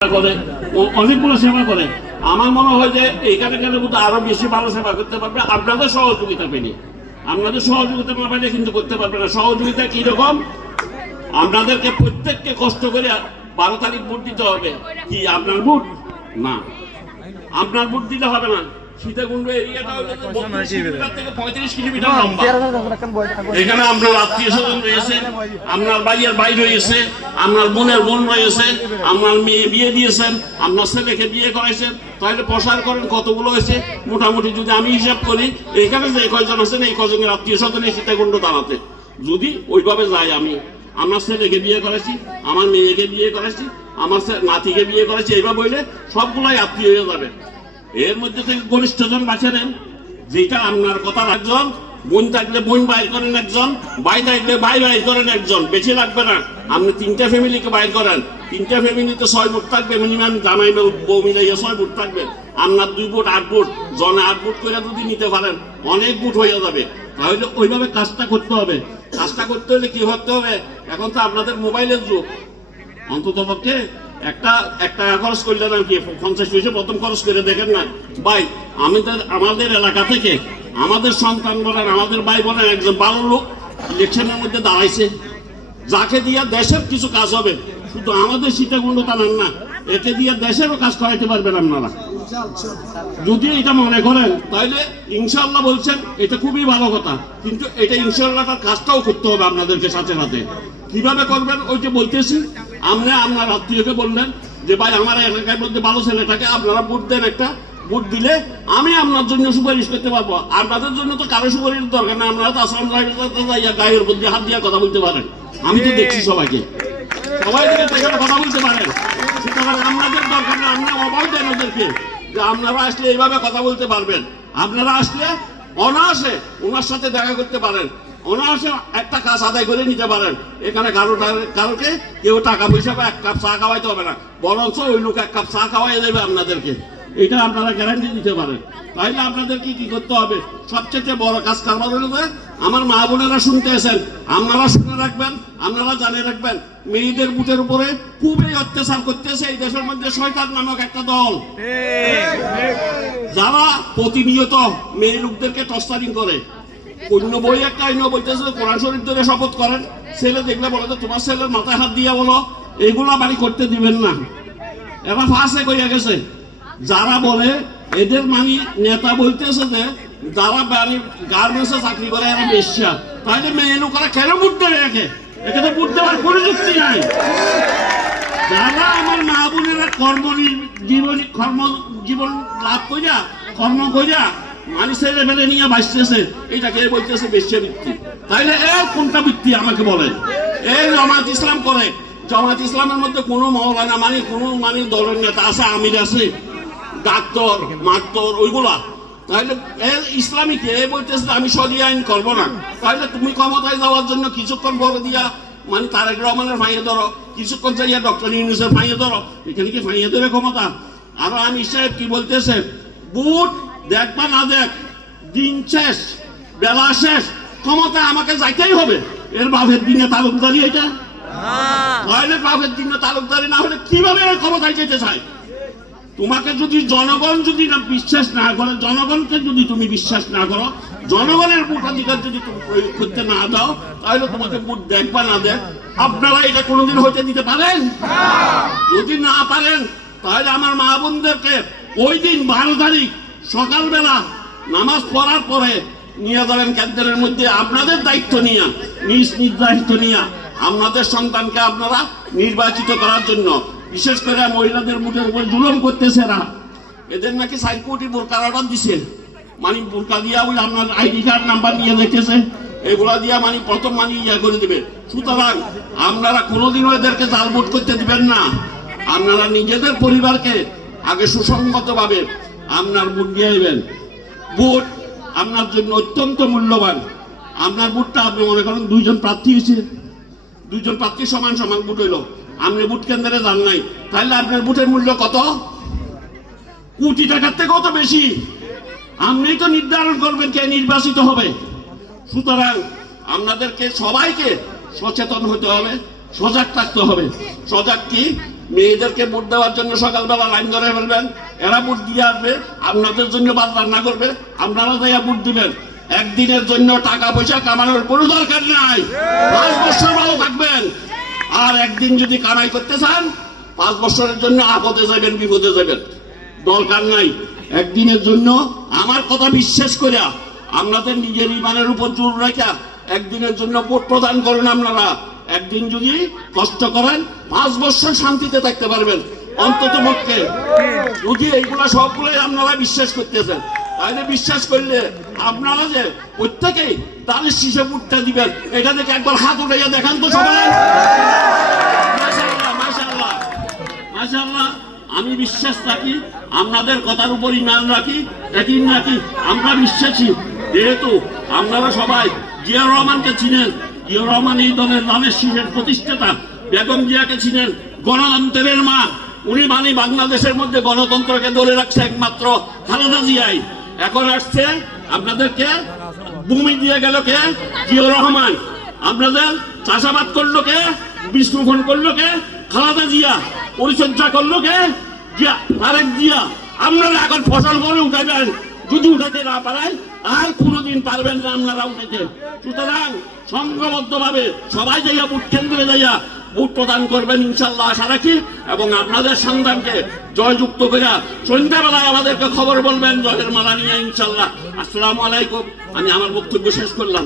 করে অনেকগুলো সেবা করে। আমার মনে হয় যে এইখানে গেলে কিন্তু আরো বেশি ভালো সেবা করতে পারবে আপনাদের সহযোগিতা পেলে। আপনাদের সহযোগিতা না পেলে কিন্তু করতে পারবে না। সহযোগিতা কিরকম? আপনাদেরকে প্রত্যেককে কষ্ট করে 12 তারিখ ভোট দিতে হবে। কি আপনার ভোট না, আপনার ভোট দিতে হবে না। সীতাকুণ্ড এরিয়াটা থেকে 35 কিলোমিটার লম্বা। এখানে আপনার আত্মীয় স্বজন রয়েছে, আপনার ভাইয়ের ভাই রয়েছে, আপনার বোনের বোন রয়েছে, আপনার মেয়ে বিয়ে দিয়েছেন, আপনার ছেলেকে বিয়ে করাইছেন। তাহলে প্রসার করেন কতগুলো হয়েছে মোটামুটি যদি আমি হিসাব করি, এখানে যে কয়জন আছেন এই কয়জনের আত্মীয় স্বজন এই সীতাকুণ্ড দাঁড়াতে যদি ওইভাবে যাই, আমি আমার ছেলেকে বিয়ে করেছি, আমার মেয়েকে বিয়ে করেছি, আমার নাতিকে বিয়ে করেছি, এইভাবে হইলে সবগুলাই আত্মীয় হয়ে যাবে। এর মধ্যে থেকে ঘনিষ্ঠজন বাছে নেন, যেটা আপনার কথা একজন, বোন থাকলে বোন বাইর করেন একজন, ভাই থাকলে ভাই বাইর করেন একজন, বেশি লাগবে না। আপনি 3টা ফ্যামিলিকে বাইর করেন, 3টা ফ্যামিলিতে 6 ভোট থাকবে, মিনিমাম জামাই বউ মিলাইয়া 6 ভোট থাকবে। আপনার 2 ভোট 8 ভোট, জনে 8 ভোট করে যদি নিতে পারেন অনেক ভোট হয়ে যাবে। তাহলে ওইভাবে কাজটা করতে হবে। কাজটা করতে হলে কি করতে হবে? এখন তো আপনাদের মোবাইলের যুগ, অন্তত পক্ষে একটা টাকা খরচ করলে না কি 50 পয়সা প্রথম খরচ করে দেখেন না ভাই। আমাদের এলাকা থেকে আমাদের সন্তান বলেন, আমাদের ভাই বলেন, একজন ভালো লোক ইলেকশনের মধ্যে দাঁড়াইছে, যাকে দিয়ে দেশের কিছু কাজ হবে। শুধু আমাদের সীতাকুণ্ড টানান না, একে দিয়ে দেশেরও কাজ করাইতে পারবেন আপনারা যদি এটা মনে করেন। তাহলে ইনশাল্লাহ বলছেন, এটা খুবই ভালো কথা, কিন্তু এটা ইনশাল্লাহটার কাজটাও করতে হবে আপনাদেরকে সাথে সাথে। কিভাবে করবেন ওই যে বলতেছি। আপনি আপনার আত্মীয়কে বললেন যে ভাই আমার এলাকার মধ্যে ভালো ছেলেটাকে আপনারা ভোট দেন, একটা ভোট দিলে আমি আপনার জন্য সুপারিশ করতে পারবো। আপনাদের জন্য তো কারো সুপারিশ দরকার না, আপনারা তো আসলাম গায়ের মধ্যে হাত দিয়ে কথা বলতে পারেন। আমি তো দেখছি সবাইকে, সবাই কথা বলতে পারেন। সুতরাং আপনাদের দরকার না, আপনি অবয় দেন ওদেরকে যে আপনারা আসলে এইভাবে কথা বলতে পারবেন। আপনারা আসলে অনায়াসে ওনার সাথে দেখা করতে পারেন, অনায়াসে একটা কাজ আদায় করে নিতে পারেন। এখানে কারোকে কেউ টাকা পয়সা বা 1 কাপ চা খাওয়াইতে হবে না, বরঞ্চ ওই লোক 1 কাপ চা খাওয়াই দেবে আপনাদেরকে। এটা আপনারা গ্যারান্টি দিতে পারেন। তাইলে আপনাদের কি করতে হবে? সবচেয়ে বড় কাজ কারবার হলো যে আমার মা বোনেরা শুনতে আছেন, আপনারা শুনে রাখবেন, আপনারা জানে রাখবেন, মেয়েদের বুটের উপরে খুবই অত্যাচার করতেছে এই দেশের মধ্যে শয়তান নামক একটা দল, যারা প্রতিনিয়ত মেয়ে লোকদেরকে টর্চারিং করে। অন্য বই একটা আইন বলতেছে কোরআন শরীফ ধরে শপথ করেন, ছেলে দেখলে বলে তো তোমার ছেলের মাথায় হাত দিয়া বলো এগুলা বাড়ি করতে দিবেন না। এবার ফাঁসে কইয়া গেছে যারা বলে এদের মানি নেতা বলতেছে যে যারা গার্মেন্টসে চাকরি করে এরা বেশ্যা। তাহলে মেয়ে লোকেরা কেন ভোট দেবে? এখানে ভোট দেওয়ার কোনো যুক্তি নাই। যারা আমার মা বোনেরা জীবন লাভ কইরা কর্ম কইরা মানুষের লেভেলে নিয়ে বাঁচতেছে, এটাকে বলতেছে বেশ্যাবৃত্তি। তাইলে এর কোনটা বৃত্তি আমাকে বলেন? এই জামাত ইসলাম করে, জামাত ইসলামের মধ্যে কোনো মওলানা কোনো দলের নেতা আছে, আমির আছে, ডাক্তার মাস্টার ওইগুলা। তাহলে এর ইসলামিক এ বলতেছে আমি শরিয়া আইন করবো না। তাহলে তুমি ক্ষমতায় যাওয়ার জন্য কিছুক্ষণ পরে দিয়া তারেক রহমানের ফাইয়ে ধরো, কিছুক্ষণ যাইয়া ডক্টর ইউনূসের ফাইয়ে ধরো। এখানে কি ফাইয়ে দেবে ক্ষমতা? আর আমি সাহেব কি বলতেছে, বুট দেখবা না দেখ, দিন শেষ বেলা শেষ, ক্ষমতা আমাকে যাইতেই হবে। এর বাপের দিনে তালুকদারি এটা? তাহলে বাপের দিনে তালুকদারি না হলে কিভাবে ক্ষমতায় যেতে চায়? তোমাকে যদি জনগণ যদি বিশ্বাস না করে, জনগণকে যদি তুমি বিশ্বাস না করো, জনগণের ভোটাধিকার যদি তুমি প্রয়োগ করতে না দাও, তাহলে তোমাকে ভোট দেখবা না দেখ আপনারা এটা কোনোদিন হইতে দিতে পারেন? যদি না পারেন তাহলে আমার মা বোনদেরকে ওই দিন 12 তারিখ সকালবেলা নামাজ পড়ার পরে নিয়ে যাবেন কেন্দ্রের মধ্যে। আপনাদের দায়িত্ব নিয়ে, নিজ দায়িত্ব নিয়ে আপনাদের সন্তানকে আপনারা নির্বাচিত করার জন্য, বিশেষ করে মহিলাদের মুঠের উপর জুলুম করতেছে এরা। এদের নাকি 4 কোটি বোরকার অর্ডার দিছে, বোরকা দিয়া ওই আপনার আইডি কার্ড নাম্বার নিয়ে দেখতেছে, এগুলা দিয়া প্রথম ইয়া করে দিবে। সুতরাং আপনারা কোনোদিনও এদেরকে জাল ভোট করতে দিবেন না। আপনারা নিজেদের পরিবারকে আগে সুসংগত ভাবে আপনার ভোট দিয়ে দিবেন। ভোট আপনার জন্য অত্যন্ত মূল্যবান। আপনার ভোটটা আপনি মনে করেন 2 জন প্রার্থী হয়েছে, 2 জন প্রার্থী সমান সমান ভোট হইল, আপনি ভোট কেন্দ্রে যান নাই, তাহলে আপনার ভোটের মূল্য কত? কোটি টাকার থেকে কত বেশি। আপনি তো নির্ধারণ করবেন কে নির্বাচিত হবে। সুতরাং আপনাদেরকে সবাইকে সচেতন হতে হবে, সজাগ থাকতে হবে। সজাগ কি? মেয়েদেরকে ভোট দেওয়ার জন্য সকালবেলা লাইন ধরে ফেলবেন, এরা ভোট দিয়ে আসবে, আপনাদের জন্য ভাত রান্না করবে, আপনারা যাইয়া ভোট দিবেন। একদিনের জন্য টাকা পয়সা কামানোর কোনো দরকার নাই, 5 বছর ভালো থাকবেন। আর একদিন যদি কামাই করতে চান 5 বছরের জন্য আপদে যাবেন, বিপদে যাবেন, দরকার নাই। একদিনের জন্য আমার কথা বিশ্বাস করে আপনাদের নিজের ইমানের উপর জোর রাখা একদিনের জন্য ভোট প্রদান করুন। আপনারা একদিন যদি কষ্ট করেন 5 বছর শান্তিতে থাকতে পারবেন অন্তত পক্ষে। যদি এইগুলা সবগুলোই আপনারা বিশ্বাস করতেছেন, তাহলে বিশ্বাস করলে আপনারা যে প্রত্যেকেই তাদের শীষে ভোটটা দিবেন, এটা দেখে একবার হাত উঠাইয়া দেখান তো সবাই। মাশাআল্লাহ, মাশাআল্লাহ, মাশাআল্লাহ। আমি বিশ্বাস রাখি, আপনাদের কথার উপর ইমান রাখি, একই রাখি। আমরা বিশ্বাসী, যেহেতু আপনারা সবাই জিয়াউর রহমানকে চিনেন। জিয়াউর রহমান এই দলের ধানের শীষের প্রতিষ্ঠাতা। বেগম জিয়াকে চিনেন, গণতন্ত্রের মা। উনি মানে বাংলাদেশের মধ্যে গণতন্ত্রকে ধরে রাখছে একমাত্র খালেদা জিয়াই। এখন আসছে আপনাদেরকে ভূমি দিয়ে গেল কে? জিয়াউর রহমান। আপনাদের চাষাবাদ করলো কে? বীজ রোপণ করলো কে? খালেদা জিয়া। পরিচর্যা করলো কে? জিয়া, তারেক জিয়া। আপনারা এখন ফসল করে উঠাইবেন, যদি উঠাইতে না পারেন আর কোনোদিন পারবেন না আপনারা উঠাইতে। সুতরাং সংঘবদ্ধ ভাবে সবাই যাইয়া ভোট কেন্দ্রে যাইয়া ভোট প্রদান করবেন ইনশাল্লাহ আশা রাখি। এবং আপনাদের সন্তানকে জয়যুক্ত করে সন্ধ্যাবেলায় আমাদেরকে খবর বলবেন জয়ের মালা নিয়ে ইনশাল্লাহ। আসসালামু আলাইকুম। আমি আমার বক্তব্য শেষ করলাম।